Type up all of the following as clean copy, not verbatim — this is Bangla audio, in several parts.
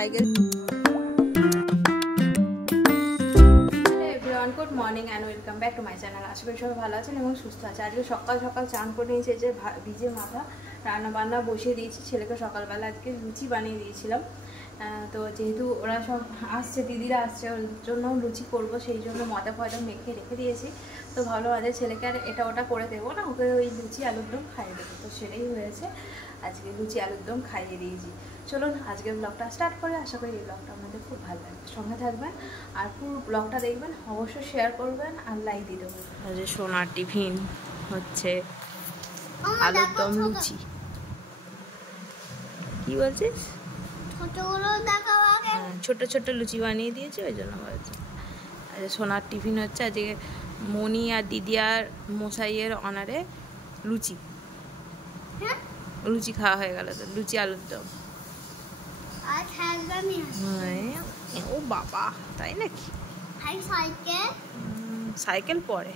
Cycle. Good morning and welcome back to my channel. আশা করি সবাই ভালো আছেন এবং সুস্থ আছে। আজকে সকাল সকাল চান করে নিয়েছে, যে ভিজে মাথা রান্না বান্না বসিয়ে দিয়েছি। ছেলেকে সকালবেলা আজকে লুচি বানিয়ে দিয়েছিলাম। তো যেহেতু ওরা সব আসছে, দিদিরা আসছে, ওর জন্য লুচি করব, সেই জন্য ময়দা ফয়দা মেখে রেখে দিয়েছি। তো ভালো আজকে ছেলেকে আর এটা ওটা করে দেবো না, ওকে ওই লুচি আলুর দম খাইয়ে দেবো। তো সেটাই হয়েছে, আজকে লুচি আলুর দম খাইয়ে দিয়েছি। চলুন আজকের ব্লগটা স্টার্ট করে। আশা করি এই ব্লগটা আমাদের খুব ভালো লাগবে, সঙ্গে থাকবেন আর পুরো ব্লগটা দেখবেন, অবশ্যই শেয়ার করবেন আর লাইক দিয়ে দেবেন। যে সোনার টিফিন হচ্ছে আলুর দম লুচি। কি বলছিস? ছোট ছোট লুচি বানিয়ে দিয়েছে, ওই জন্য বলছে। আচ্ছা, সোনার টিফিন হচ্ছে আজকে মনি আর দিদি আর মশাইয়ের অনারে লুচি লুচি খাওয়া হয়ে গেল। তো লুচি আলুর দম। ও বাবা, তাই নাকি? সাইকেল পরে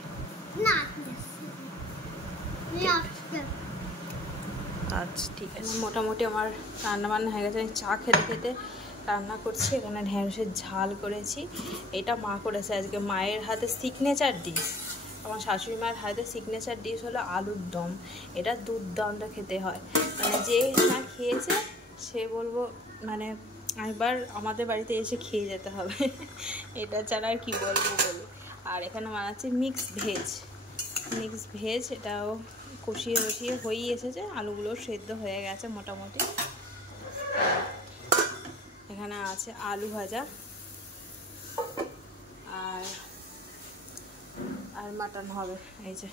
আচ্ছা, ঠিক আছে। মোটামুটি আমার রান্না বান্না হয়ে গেছে। চা খেতে খেতে রান্না করছি। এখানে ঢেঁড়সের ঝাল করেছি, এটা মা করেছে আজকে। মায়ের হাতে সিগনেচার ডিশ, আমার শাশুড়ি মায়ের হাতে সিগনেচার ডিশ হলো আলুর দম। এটা দুর্দান্ত খেতে হয়, মানে যে না খেয়েছে সে বলবো মানে একবার আমাদের বাড়িতে এসে খেয়ে যেতে হবে। এটা ছাড়া আর কি বলবো বলে। আর এখানে বানাচ্ছি মিক্স ভেজ। এটাও কষিয়ে হয়েই এসেছে, আলুগুলো সেদ্ধ হয়ে গেছে মোটামুটি। এখানে আছে আলু ভাজা আর মাটন হবে। এই যে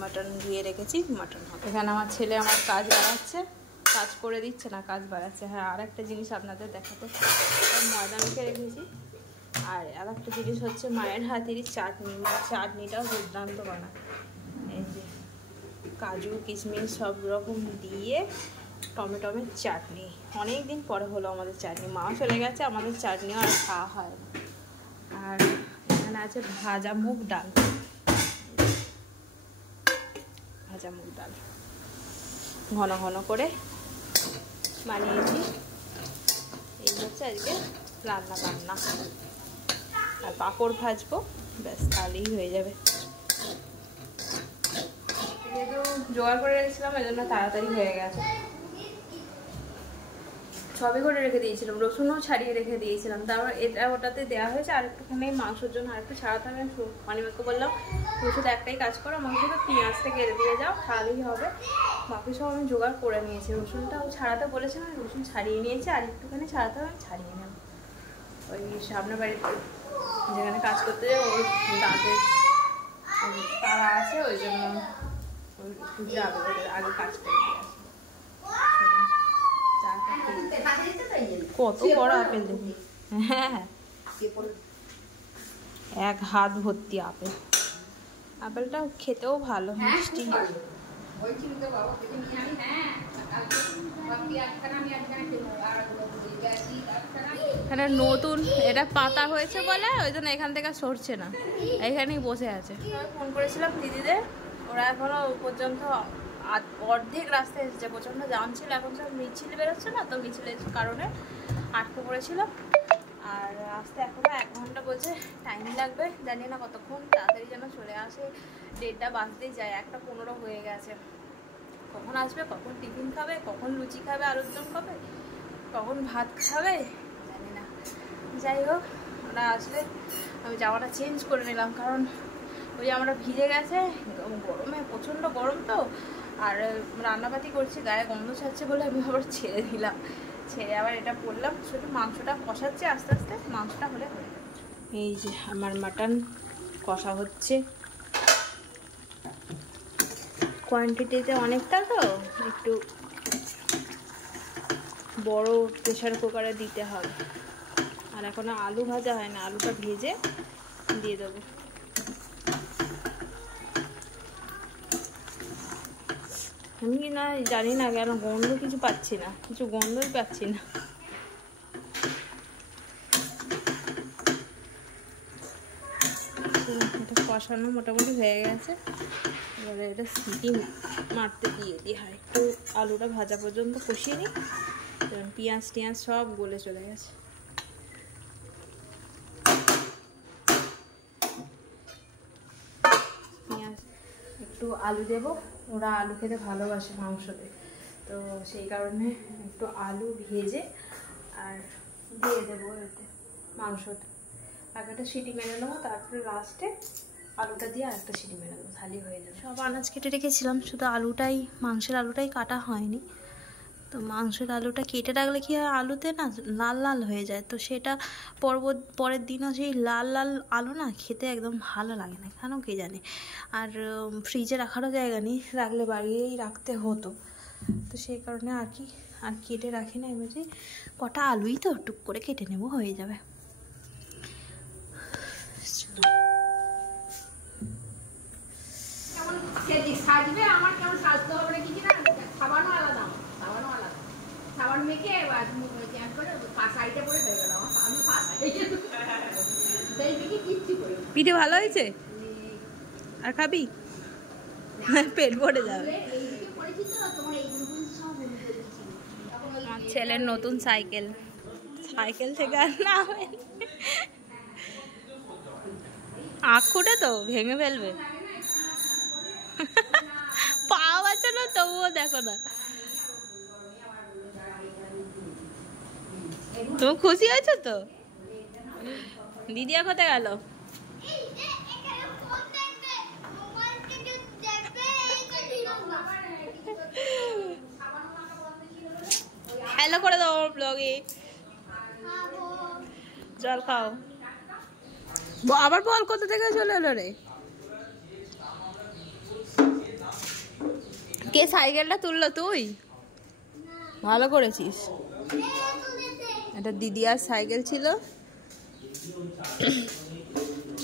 মাটন দিয়ে রেখেছি, মাটন হবে। এখানে আমার ছেলে আমার কাজ বাড়াচ্ছে, কাজ করে দিচ্ছে না, কাজ বাড়াচ্ছে। হ্যাঁ, আর একটা জিনিস আপনাদের দেখাতে, ময়দা মেখে রেখেছি। আর একটা জিনিস হচ্ছে মায়ের হাতেরই চাটনি। চাটনিটাও দুর্দান্ত বানায়। এই যে কাজু কিশমিশ সব রকম দিয়ে টমেটোমের চাটনি। অনেক দিন পরে হলো আমাদের চাটনি। মাও চলে গেছে, আমাদের চাটনিও আর খাওয়া হয় না। আর এখানে আছে ভাজা মুগ ডাল, ঘন ঘন করে বানিয়েছি। এই হচ্ছে আজকে রান্না বান্না। আর পাঁপড় ভাজবো, ব্যাস, তাহলেই হয়ে যাবে। যেহেতু জোগাড় করে রেখেছিলাম, এই জন্য তাড়াতাড়ি হয়ে গেছে। সবই করে রেখে দিয়েছিলাম, রসুনও ছাড়িয়ে রেখে দিয়েছিলাম। তারপর এটা ওটাতে দেওয়া হয়েছে। আর একটুখানি মাংসের জন্য আর একটু ছাড়াতে হবে। মানিমাকে বললাম তুমি শুধু একটাই কাজ করো, আমাকে শুধু পেঁয়াজটা কেটে দিয়ে যাও, তাহলেই হবে। বাকি সব আমি জোগাড় করে নিয়েছি। রসুনটাও ছাড়াতে বলেছিলাম, রসুন ছাড়িয়ে নিয়েছি। আর একটুখানি ছাড়াতে হবে, আমি ছাড়িয়ে নেব। ওই সামনে বাড়িতে যেখানে কাজ করতে যাই, ওই দাঁতে তারা আছে, ওই জন্য আগে কাজ করে দিয়ে আসি। কত বড় আপেল দেখি! হ্যাঁ, এক হাত ভর্তি আপেল। আপেলটা খেতেও ভালো, মিষ্টি। এখানে নতুন এটা পাতা হয়েছে বলে ওই জন্য এখান থেকে সরছে না, এখানেই বসে আছে। ফোন করেছিলাম দিদিদের, ওরা এখনো পর্যন্ত অর্ধেক রাস্তায় এসেছে। প্রচণ্ড জাম ছিল, এখন সব মিছিল বেরোচ্ছে না, তো মিছিলের কারণে আটকে পড়েছিল। আর আসতে এখনও 1 ঘন্টা বলছে, টাইম লাগবে, জানি না কতক্ষণ। তাড়াতাড়ি যেন চলে আসে, 1:30 বাজতেই যায়, 1:15 হয়ে গেছে। কখন আসবে, কখন টিফিন খাবে, কখন লুচি খাবে, আলুর দম খাবে, কখন ভাত খাবে, জানি না। যাই হোক, ওরা আসলে আমি জামাটা চেঞ্জ করে নিলাম, কারণ ওই জামাটা ভিজে গেছে গরমে, প্রচণ্ড গরম তো। আর রান্নাবাতি করছি, গায়ে গন্ধ ছাড়ছে বলে আমি আবার ছেড়ে দিলাম। ছেড়ে আবার এটা পরলাম। শুধু মাংসটা কষাচ্ছি, আস্তে আস্তে মাংসটা হলে হয়ে যাবে। এই যে আমার মাটন কষা হচ্ছে। কোয়ান্টিটিতে অনেকটা, তো একটু বড় প্রেশার কুকারে দিতে হবে। আর এখনো আলু ভাজা হয় না, আলুটা ভেজে দিয়ে দেবো। আমি না জানি না কেন গন্ধ কিছু পাচ্ছি না, কিছু গন্ধই পাচ্ছি না। এটা কষানো মোটামুটি হয়ে গেছে। এবারে এটা সিটি মারতে দিয়ে দিই। হয় একটু আলুটা ভাজা পর্যন্ত কষিয়ে নিই, পেঁয়াজ টিয়াজ সব গলে চলে গেছে। পেঁয়াজ একটু আলু দেব, ওরা আলু খেতে ভালোবাসে মাংসতে, তো সেই কারণে একটু আলু ভেজে আর দিয়ে দেবো এতে মাংসতে। একটা সিটি মেরে নেবো, তারপরে লাস্টে আলুটা দিয়ে আরেকটা সিটি মেরে দেবো, থালি হয়ে যাবে। সব আনাজ কেটে রেখেছিলাম, শুধু আলুটাই, মাংসের আলুটাই কাটা হয়নি। তো মাংসের আলুটা কেটে রাখলে কি হয়, আলুতে না লাল লাল হয়ে যায়, তো সেটা পরের দিনও সেই লাল লাল আলু না খেতে একদম ভালো লাগে না, কেন কে জানে। আর ফ্রিজে রাখারও জায়গা নেই, রাখলে বাড়িয়েই রাখতে হতো, তো সেই কারণে আর কি আর কেটে রাখি না। এমনি কটা আলুই তো টুক করে কেটে নেব, হয়ে যাবে। সাজবে আমার কেমন সাজতে হবে না কিছু না, সাবানও আলাদা, সাবানও আলাদা, সাবান মেখে চ্যান করে সাইডে পরে হয়ে গেল আমার, আমি ফার্স্ট সেই দিকে কিচ্ছু করি। পিঠে ভালো হয়েছে? আর খাবি? পেট ভরে যাবে। আমার ছেলের নতুন সাইকেল, সাইকেল থেকে আর না আঁকুটা তো ভেঙে ফেলবে, পা আছে না তবুও দেখো না। তুমি খুশি হয়েছো তো? দিদিয়া কোথায় গেল? হ্যালো করে দাও ব্লগে, জল খাও। আবার বল কোথা থেকে চলে এলো রে? কে সাইকেলটা তুললো? তুই ভালো করেছিস। এটা দিদিয়ার সাইকেল ছিল,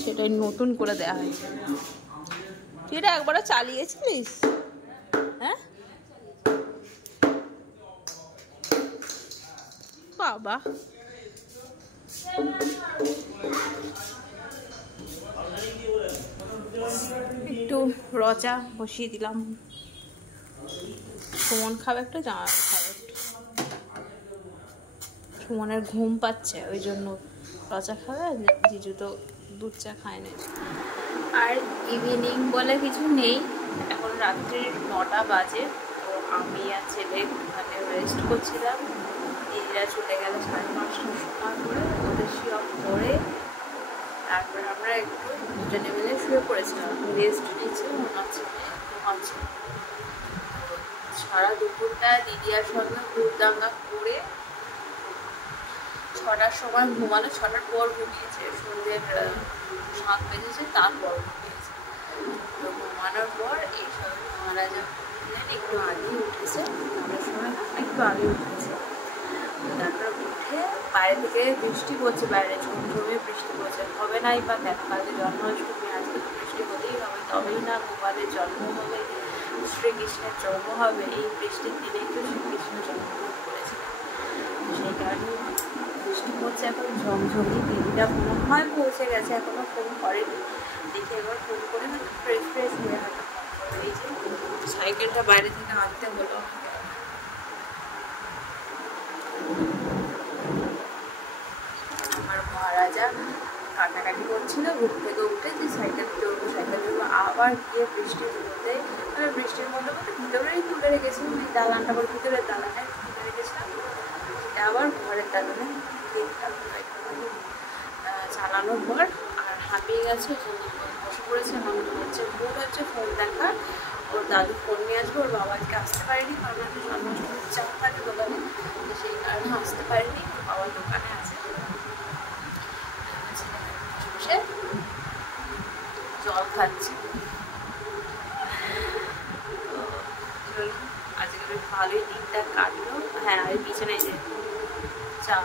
সেটাই নতুন করে দেওয়া হয়েছে। তুই এটা একবারও চালিয়েছিলিস? হ্যাঁ বাবা, একটু রচা বসিয়ে দিলাম। সুমন খাবে একটু, জামা খাবে একটু। সুমনের ঘুম পাচ্ছে, ওই জন্য রচা খাবে, আর জিজু তো দুধ চা খায় না। আর ইভিনিং বলে কিছু নেই, এখন রাত্রির 9টা বাজে। তো আমি আর ছেলে ওখানে রেস্ট করছিলাম, দিদিরা চলে গেলে 5:30টার সময় করে, ওদের শুয়ে পড়ে তারপরে আমরা একটু দুজনে মিলে শুয়ে পড়েছিলাম, রেস্ট নিচ্ছে, ঘুমাচ্ছে। সারা দুপুরটা দিদিয়ার সঙ্গে হুড়দাঙ্গা করে 6টার সময় ঘুমালো, 6টার পর ঘুমিয়েছে, সন্ধ্যের 7 বেজেছে, তারপর ঘুমিয়েছে। তো ঘুমানোর পর এইসব মহারাজা একটু আগে উঠেছে, 9টার সময় একটু আগে উঠেছে। তারপর উঠে বাইরে থেকে বৃষ্টি পড়ছে, বাইরে ঝমঝমে বৃষ্টি পড়ছে। হবে নাই বা কেন, কালকে জন্মাষ্টমী, আজকে তো বৃষ্টি হতেই হবে, তবেই না গোপালের জন্ম হবে, শ্রীকৃষ্ণের জন্ম হবে। এই বৃষ্টির দিনে একটু শ্রীকৃষ্ণ জন্মগ্রহণ করেছে, সেই কারণে বৃষ্টি পড়ছে এখন ঝমঝমি। দিদিরা মনে হয় পৌঁছে গেছে, এখনো ফোন করেনি, দেখে এবার ফোন করে না ফ্রেশ হয়ে হয়তো ফোন করবে। এই যে সাইকেলটা বাইরে থেকে আনতে হলো। আমার মহারাজা কাটাকাটি করছিল ঘুম থেকে উঠে, যে সাইকেল চলবো, আবার গিয়ে বৃষ্টির মধ্যে, বৃষ্টির মধ্যে ভিতরেই তুলে রেখেছিলাম, এই দালানটা আবার ভিতরের দালানে তুলে রেখেছিলাম, সেটা আবার ঘরের দালানে চালানোর পর আর হাঁপিয়ে গেছে, বসে পড়েছে। আমার হচ্ছে মুড হচ্ছে ফোন দেখা, ওর দাদু ফোন নিয়ে আসবে, ওর বাবা আজকে আসতে পারেনি, কারণ হচ্ছে জন্মাষ্টমীর চাপ থাকে দোকানে, তো সেই কারণে আসতে পারেনি, বাবার দোকানে আছে, জল খাচ্ছি। আজকে বেশ ভালোই দিনটা কাটলো। হ্যাঁ, আর পিছনে যে চা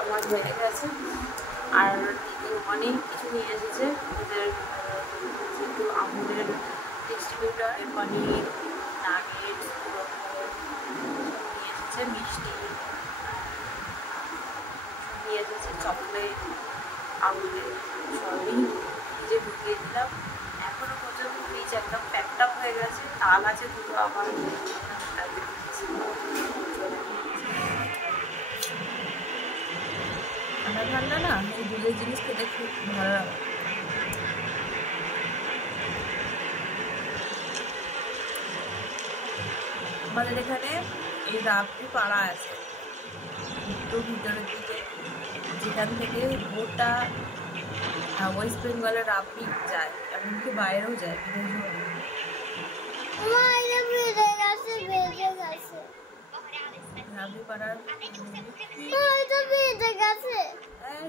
আমার হয়ে গেছে, আর দিদি অনেক কিছু নিয়ে এসেছে, ওদের যেহেতু আমুলের ডিস্ট্রিবিউটার, পনির, নাগেট নিয়ে এসেছে, মিষ্টি নিয়ে এসেছে, চকলেট, আমুলের সবই নিজে ঢুকিয়ে দিলাম। এখনো পর্যন্ত ফ্রিজ একদম প্যাকড আপ হয়ে গেছে, তাল আছে দুটো, আবার ঠান্ডা না, এই দুধের জিনিস খেতে খুব ভালো লাগে। আমাদের এখানে এই রাবড়ি পাড়া আছে একটু ভিতরের দিকে, যেখান থেকে গোটা ওয়েস্ট বেঙ্গলের রাবড়ি যায়, এমনকি বাইরেও যায়, রাবড়ি পাড়ার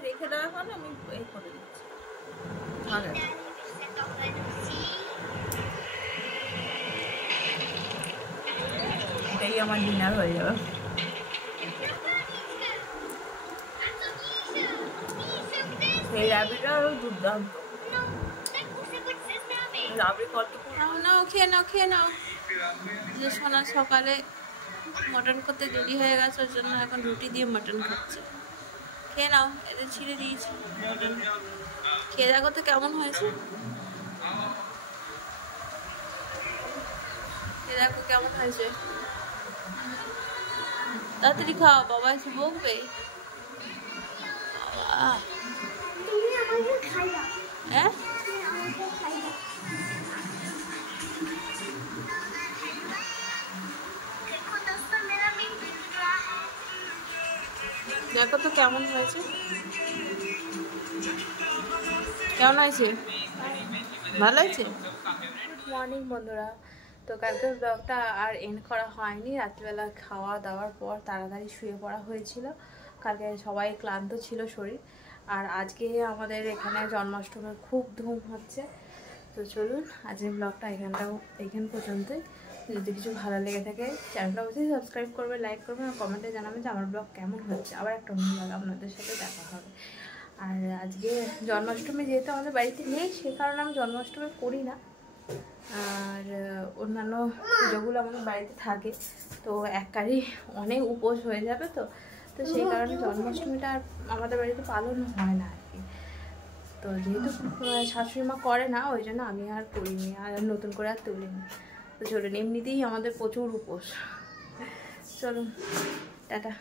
রেখে দেওয়া এখন আমি এই করে দিচ্ছি। এটাই আমার ডিনার হয়ে যাবে। সেই রাবড়িটা আরো দুর্দান্ত। রাবড়ি কত নাও, খেয়ে নাও খেয়ে নাও। যে সোনা সকালে মটন করতে রেডি হয়ে গেছে, ওর জন্য এখন রুটি দিয়ে মটন খাচ্ছে। খেয়ে নাও, এদের ছিঁড়ে দিয়েছি মটন। খেয়ে দেখো তো কেমন হয়েছে, খেয়ে দেখো কেমন হয়েছে। তাড়াতাড়ি খাও, বাবা এসে বকবে। হ্যাঁ দেখো তো কেমন হয়েছে, কেমন হয়েছে, ভালো হয়েছে। গুড মর্নিং বন্ধুরা। তো কালকের ব্লগটা আর এন্ড করা হয়নি, রাত্রিবেলা খাওয়া দাওয়ার পর তাড়াতাড়ি শুয়ে পড়া হয়েছিল। কালকে সবাই ক্লান্ত ছিল শরীর, আর আজকে আমাদের এখানে জন্মাষ্টমীর খুব ধুম হচ্ছে। তো চলুন আজকের ব্লগটা এখান পর্যন্তই। যদি কিছু ভালো লেগে থাকে চ্যানেলটা অবশ্যই সাবস্ক্রাইব করবে, লাইক করবে, আর কমেন্টে জানাবে যে আমার ব্লগ কেমন হচ্ছে। আবার একটা অন্য ব্লগ আপনাদের সাথে দেখা হবে। আর আজকে জন্মাষ্টমী যেহেতু আমাদের বাড়িতে নেই, সে কারণে আমি জন্মাষ্টমী করি না, আর অন্যান্য পুজোগুলো আমাদের বাড়িতে থাকে, তো একবারই অনেক উপোস হয়ে যাবে। তো সেই কারণে জন্মাষ্টমীটা আর আমাদের বাড়িতে পালন হয় না আর কি। তো যেহেতু শাশুড়ি মা করে না, ওই জন্য আমি আর করিনি, আর নতুন করে আর তুলিনি। তো চলুন, এমনিতেই আমাদের প্রচুর উপোস। চলুন টাটা।